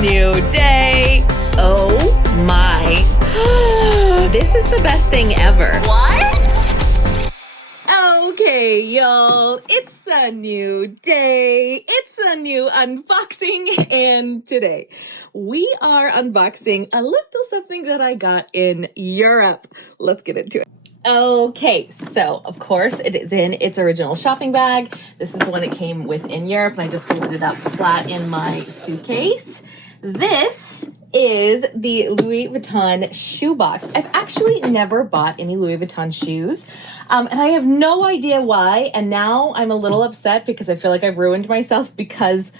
new day. Oh my. This is the best thing ever. What? Okay, y'all, it's a new day. It's a new unboxing, and today we are unboxing a little something that I got in Europe. Let's get into it. Okay, so of course it is in its original shopping bag. This is the one it came with in Europe, and I just folded it up flat in my suitcase. This is the Louis Vuitton shoebox. I've actually never bought any Louis Vuitton shoes, and I have no idea why, and now I'm a little upset because I feel like I've ruined myself because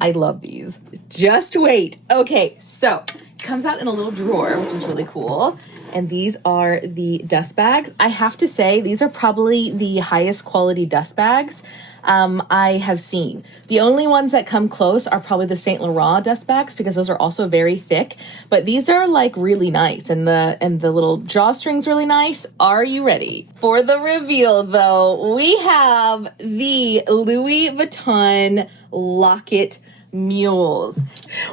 I love these. Just wait. Okay, so it comes out in a little drawer, which is really cool. And these are the dust bags. I have to say, these are probably the highest quality dust bags I have seen. The only ones that come close are probably the Saint Laurent dust bags because those are also very thick. But these are like really nice, and the little drawstring's really nice. Are you ready for the reveal though? We have the Louis Vuitton Locket Mules.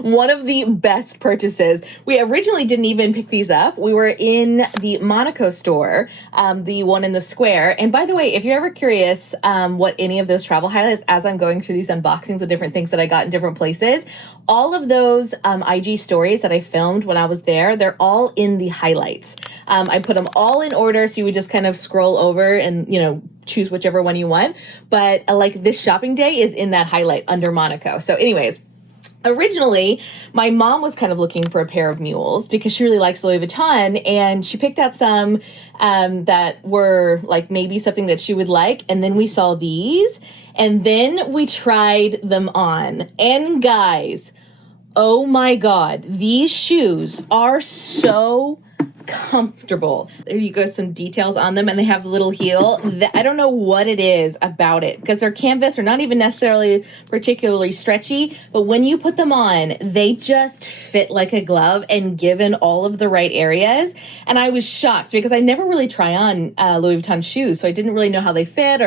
One of the best purchases. We originally didn't even pick these up. We were in the Monaco store, the one in the square. And by the way, if you're ever curious what any of those travel highlights, as I'm going through these unboxings of different things that I got in different places, all of those IG stories that I filmed when I was there, they're all in the highlights. I put them all in order, so you would just kind of scroll over and, you know, choose whichever one you want. But like this shopping day is in that highlight under Monaco. So anyways, originally, my mom was kind of looking for a pair of mules because she really likes Louis Vuitton, and she picked out some that were like maybe something that she would like. And then we saw these, and then we tried them on. And guys, oh my God, these shoes are so comfortable. There you go, some details on them, and they have a little heel. I don't know what it is about it because they're canvas or not even necessarily particularly stretchy, but when you put them on, they just fit like a glove and give in all of the right areas. And I was shocked because I never really try on Louis Vuitton shoes, so I didn't really know how they fit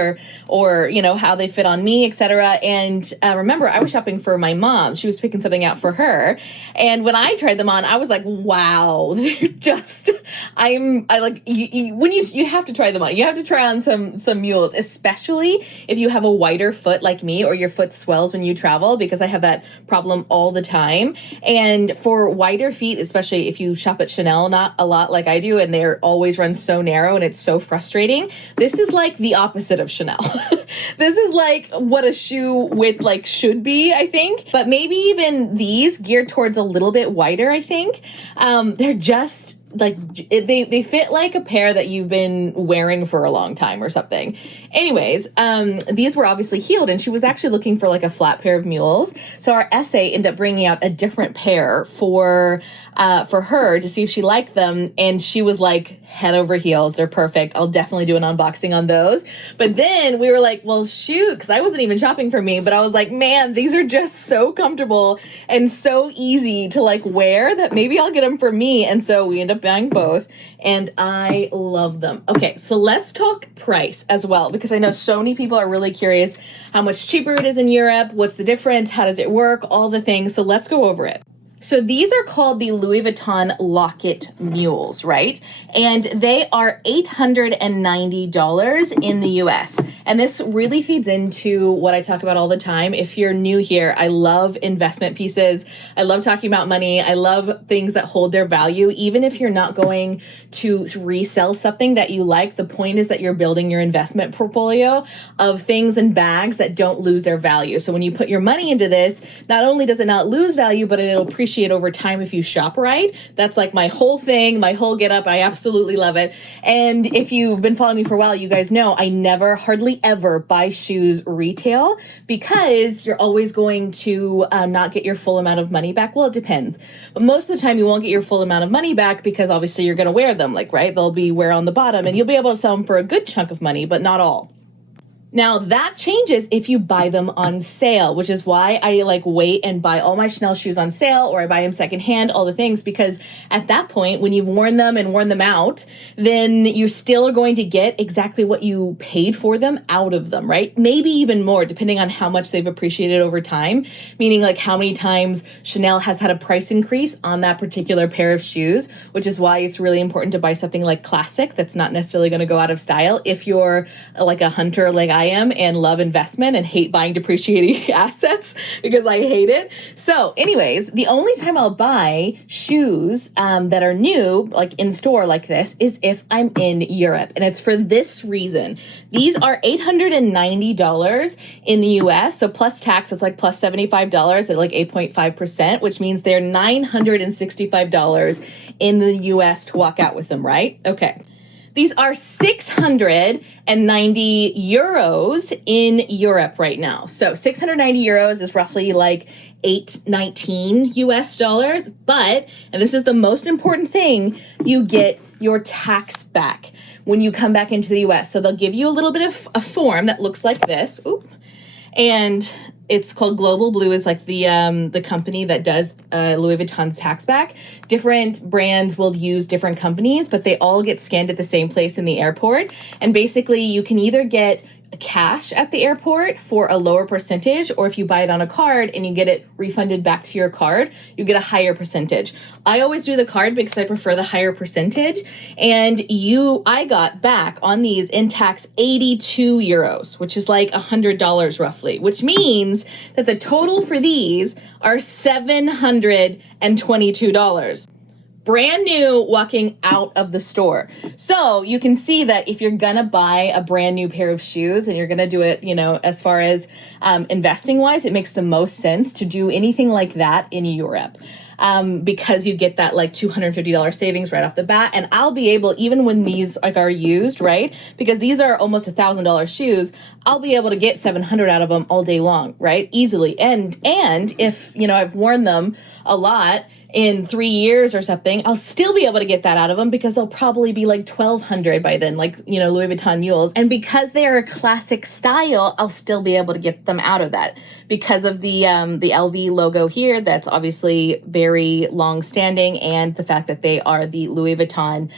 or you know, how they fit on me, etc. And remember, I was shopping for my mom. She was picking something out for her, and when I tried them on, I was like, wow, they're just you have to try them on. You have to try on some mules, especially if you have a wider foot like me, or your foot swells when you travel, because I have that problem all the time. And for wider feet, especially if you shop at Chanel not a lot like I do, and they're always run so narrow and it's so frustrating, this is like the opposite of Chanel. This is like what a shoe width like should be, I think. But maybe even these geared towards a little bit wider, I think. They're just like they fit like a pair that you've been wearing for a long time or something. Anyways, these were obviously heeled, and she was actually looking for like a flat pair of mules. So our essay ended up bringing out a different pair for her to see if she liked them, and she was like, head over heels, they're perfect. I'll definitely do an unboxing on those. But then we were like, well, shoot, because I wasn't even shopping for me, but I was like, man, these are just so comfortable and so easy to like wear that maybe I'll get them for me. And so we ended up buying both, and I love them. Okay, so let's talk price as well, because I know so many people are really curious how much cheaper it is in Europe. What's the difference? How does it work? All the things. So let's go over it. So these are called the Louis Vuitton Locket Mules, right? And they are $890 in the US. And this really feeds into what I talk about all the time. If you're new here, I love investment pieces. I love talking about money. I love things that hold their value. Even if you're not going to resell something that you like, the point is that you're building your investment portfolio of things and bags that don't lose their value. So when you put your money into this, not only does it not lose value, but it'll appreciate over time if you shop right. That's like my whole thing, my whole get up. I absolutely love it. And if you've been following me for a while, you guys know I never, hardly ever buy shoes retail, because you're always going to not get your full amount of money back. Well, it depends. But most of the time you won't get your full amount of money back because obviously you're going to wear them, like, right? They'll be wear on the bottom, and you'll be able to sell them for a good chunk of money, but not all. Now that changes if you buy them on sale, which is why I like wait and buy all my Chanel shoes on sale, or I buy them secondhand, all the things, because at that point, when you've worn them and worn them out, then you still are going to get exactly what you paid for them out of them, right? Maybe even more, depending on how much they've appreciated over time, meaning like how many times Chanel has had a price increase on that particular pair of shoes, which is why it's really important to buy something like classic that's not necessarily going to go out of style if you're like a hunter like I am and love investment and hate buying depreciating assets, because I hate it. So anyways, the only time I'll buy shoes that are new, like in store like this, is if I'm in Europe. And it's for this reason. These are $890 in the US. So plus tax, it's like plus $75 at like 8.5%, which means they're $965 in the US to walk out with them, right? Okay. These are 690 euros in Europe right now. So 690 euros is roughly like 819 US dollars. But, and this is the most important thing, you get your tax back when you come back into the US. So they'll give you a little bit of a form that looks like this. Oop. And it's called Global Blue, is like the company that does Louis Vuitton's tax back. Different brands will use different companies, but they all get scanned at the same place in the airport. And basically you can either get cash at the airport for a lower percentage, or if you buy it on a card and you get it refunded back to your card, you get a higher percentage. I always do the card because I prefer the higher percentage. And I got back on these in tax 82 euros, which is like $100 roughly, which means that the total for these are $722. Brand new walking out of the store. So you can see that if you're gonna buy a brand new pair of shoes and you're gonna do it, as far as investing wise, it makes the most sense to do anything like that in Europe. Because you get that like $250 savings right off the bat. And I'll be able, even when these like are used, right? Because these are almost $1,000 shoes, I'll be able to get 700 out of them all day long, right? Easily. And if, I've worn them a lot in 3 years or something, I'll still be able to get that out of them because they'll probably be like 1,200 by then, like, Louis Vuitton Mules. And because they are a classic style, I'll still be able to get them out of that because of the LV logo here. That's obviously very long standing, and the fact that they are the Louis Vuitton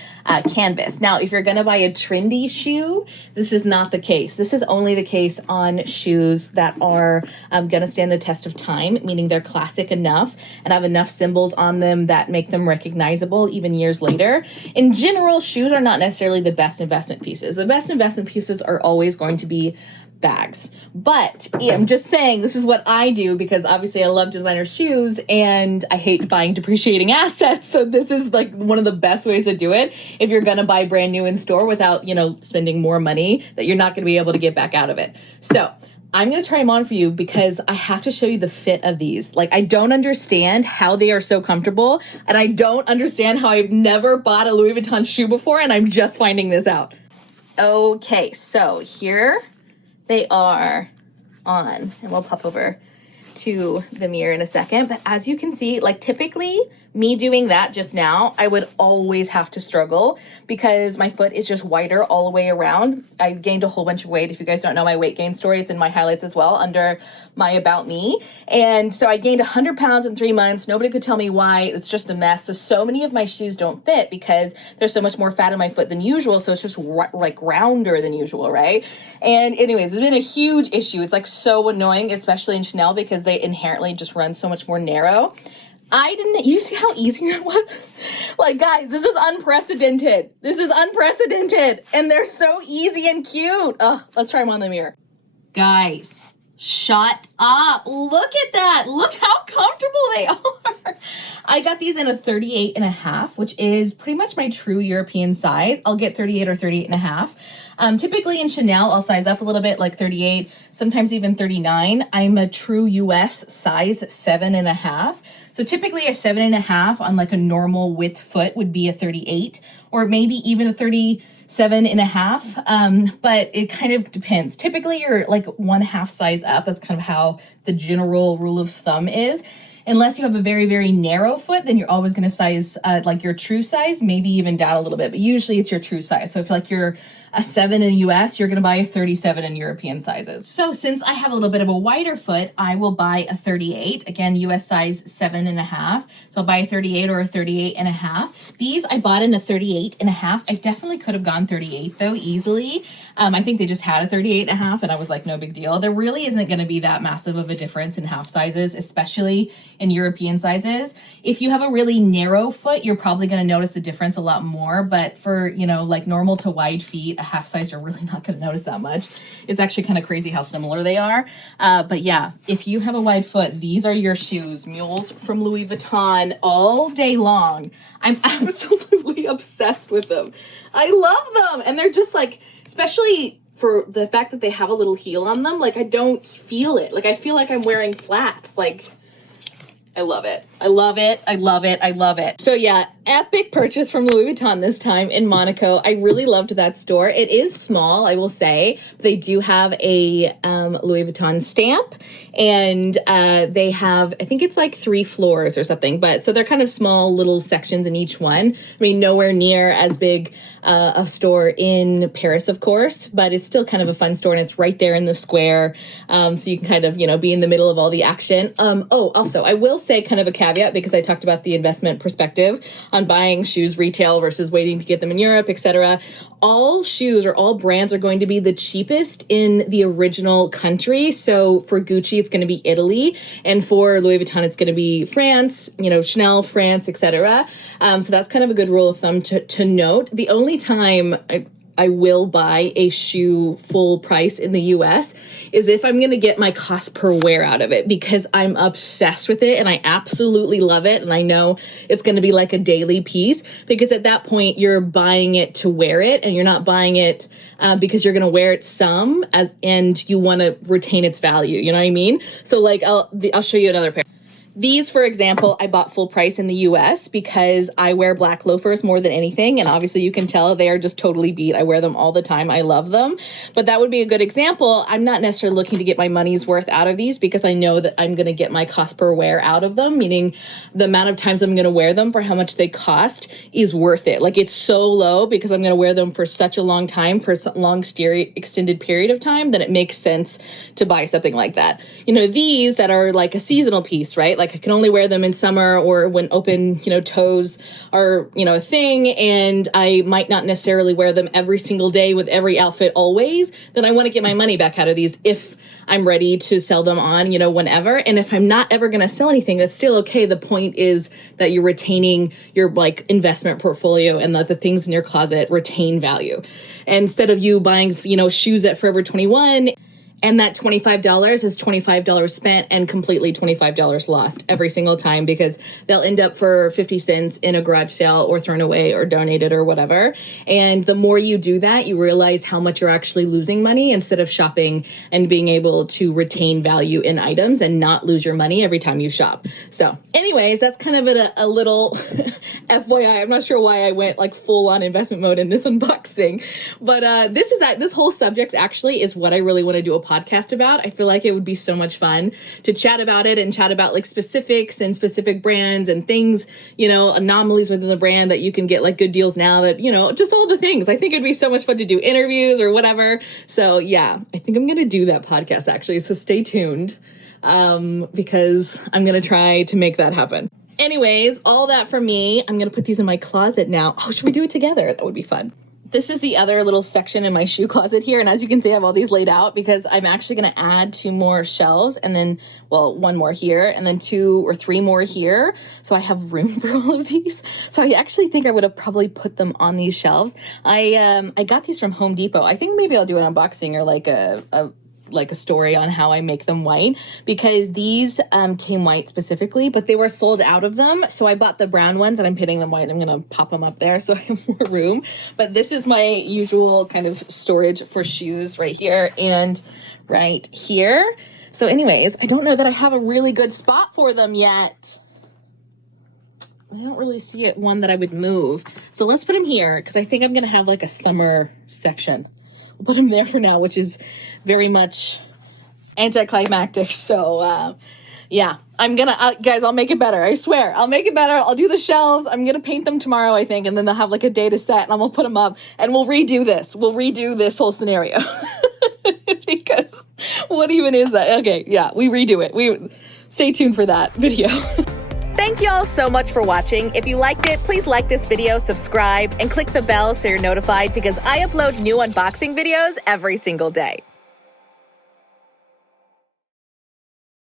canvas. Now, if you're going to buy a trendy shoe, this is not the case. This is only the case on shoes that are going to stand the test of time, meaning they're classic enough and have enough symbols on them that make them recognizable even years later. In general, shoes are not necessarily the best investment pieces. The best investment pieces are always going to be bags. But I'm just saying, this is what I do because obviously I love designer shoes and I hate buying depreciating assets. So this is like one of the best ways to do it if you're going to buy brand new in store without, spending more money that you're not going to be able to get back out of it. So I'm going to try them on for you because I have to show you the fit of these. Like, I don't understand how they are so comfortable, and I don't understand how I've never bought a Louis Vuitton shoe before, and I'm just finding this out. Okay, so here they are on, and we'll pop over to the mirror in a second. But as you can see, like typically me doing that just now, I would always have to struggle because my foot is just wider all the way around. I gained a whole bunch of weight. If you guys don't know my weight gain story, it's in my highlights as well under my About Me. And so I gained 100 pounds in 3 months. Nobody could tell me why. It's just a mess. So many of my shoes don't fit because there's so much more fat in my foot than usual. So it's just like rounder than usual, right? And anyways, it's been a huge issue. It's like so annoying, especially in Chanel because they inherently just run so much more narrow. You see how easy that was? Like, guys, this is unprecedented. This is unprecedented. And they're so easy and cute. Let's try them on the mirror. Guys, shut up. Look at that. Look how comfortable they are. I got these in a 38.5, which is pretty much my true European size. I'll get 38 or 38.5. Typically in Chanel, I'll size up a little bit, like 38, sometimes even 39. I'm a true US size 7.5. So typically a 7.5 on like a normal width foot would be a 38 or maybe even a 37.5. But it kind of depends. Typically you're like 1/2 size up. That's kind of how the general rule of thumb is. Unless you have a very, very narrow foot, then you're always going to size like your true size, maybe even down a little bit. But usually it's your true size. So if like you're a 7 in the US, you're going to buy a 37 in European sizes. So since I have a little bit of a wider foot, I will buy a 38. Again, US size 7.5. So I'll buy a 38 or a 38.5. These I bought in a 38.5. I definitely could have gone 38 though, easily. I think they just had a 38.5 and I was like, no big deal. There really isn't going to be that massive of a difference in half sizes, especially in European sizes. If you have a really narrow foot, you're probably going to notice the difference a lot more. But for, you know, like normal to wide feet, a half size, you're really not going to notice that much. It's actually kind of crazy how similar they are. But yeah, if you have a wide foot, these are your shoes. Mules from Louis Vuitton all day long. I'm absolutely obsessed with them. I love them. And they're just like, especially for the fact that they have a little heel on them, like I don't feel it. Like I feel like I'm wearing flats. Like I love it. I love it. I love it. I love it. So yeah, epic purchase from Louis Vuitton this time in Monaco. I really loved that store. It is small, I will say. They do have a Louis Vuitton stamp, and they have, I think it's like 3 floors or something. But so they're kind of small little sections in each one. I mean, nowhere near as big a store in Paris, of course, but it's still kind of a fun store, and it's right there in the square. So you can kind of, you know, be in the middle of all the action. Oh, also, I will say kind of a caveat, because I talked about the investment perspective on buying shoes retail versus waiting to get them in Europe, etc. All shoes or all brands are going to be the cheapest in the original country. So for Gucci, it's going to be Italy, and for Louis Vuitton, it's going to be France, you know, Chanel, France, etc. So that's kind of a good rule of thumb to note. The only time I will buy a shoe full price in the US is if I'm going to get my cost per wear out of it, because I'm obsessed with it and I absolutely love it. And I know it's going to be like a daily piece, because at that point you're buying it to wear it, and you're not buying it because you're going to wear it and you want to retain its value. You know what I mean? So like I'll show you another pair. These, for example, I bought full price in the US because I wear black loafers more than anything. And obviously you can tell they are just totally beat. I wear them all the time. I love them. But that would be a good example. I'm not necessarily looking to get my money's worth out of these, because I know that I'm going to get my cost per wear out of them, meaning the amount of times I'm going to wear them for how much they cost is worth it. Like, it's so low because I'm going to wear them for such a long time, for a long extended period of time, that it makes sense to buy something like that. You know, these that are like a seasonal piece, right? Like I can only wear them in summer or when open, you know, toes are, you know, a thing, and I might not necessarily wear them every single day with every outfit always. Then I want to get my money back out of these if I'm ready to sell them on, you know, whenever. And if I'm not ever going to sell anything, that's still okay. The point is that you're retaining your like investment portfolio, and that the things in your closet retain value. And instead of you buying, you know, shoes at Forever 21, and that $25 is $25 spent and completely $25 lost every single time, because they'll end up for 50 cents in a garage sale or thrown away or donated or whatever. And the more you do that, you realize how much you're actually losing money, instead of shopping and being able to retain value in items and not lose your money every time you shop. So anyways, that's kind of a little FYI. I'm not sure why I went like full on investment mode in this unboxing, but this whole subject actually is what I really want to do a podcast about. I feel like it would be so much fun to chat about it, and chat about like specifics and specific brands and things, you know, anomalies within the brand that you can get like good deals now, that, you know, just all the things. I think it'd be so much fun to do interviews or whatever. So yeah, I think I'm going to do that podcast actually. So stay tuned, because I'm going to try to make that happen. Anyways, all that for me. I'm going to put these in my closet now. Oh, should we do it together? That would be fun. This is the other little section in my shoe closet here. And as you can see, I have all these laid out because I'm actually going to add 2 more shelves, and then, well, 1 more here, and then 2 or 3 more here. So I have room for all of these. So I actually think I would have probably put them on these shelves. I got these from Home Depot. I think maybe I'll do an unboxing or like a story on how I make them white, because these came white specifically, but they were sold out of them. So I bought the brown ones and I'm painting them white. I'm going to pop them up there so I have more room. But this is my usual kind of storage for shoes right here and right here. So anyways, I don't know that I have a really good spot for them yet. I don't really see it, one that I would move. So let's put them here, because I think I'm going to have like a summer section. We'll put them there for now, which is very much anticlimactic. So Yeah, I'm gonna, guys, I'll make it better. I swear, I'll make it better. I'll do the shelves. I'm gonna paint them tomorrow, I think, and then they'll have like a day to set, and I'm gonna put them up, and we'll redo this. We'll redo this whole scenario. Because what even is that? Okay, yeah, we redo it. Stay tuned for that video. Thank y'all so much for watching. If you liked it, please like this video, subscribe, and click the bell so you're notified because I upload new unboxing videos every single day.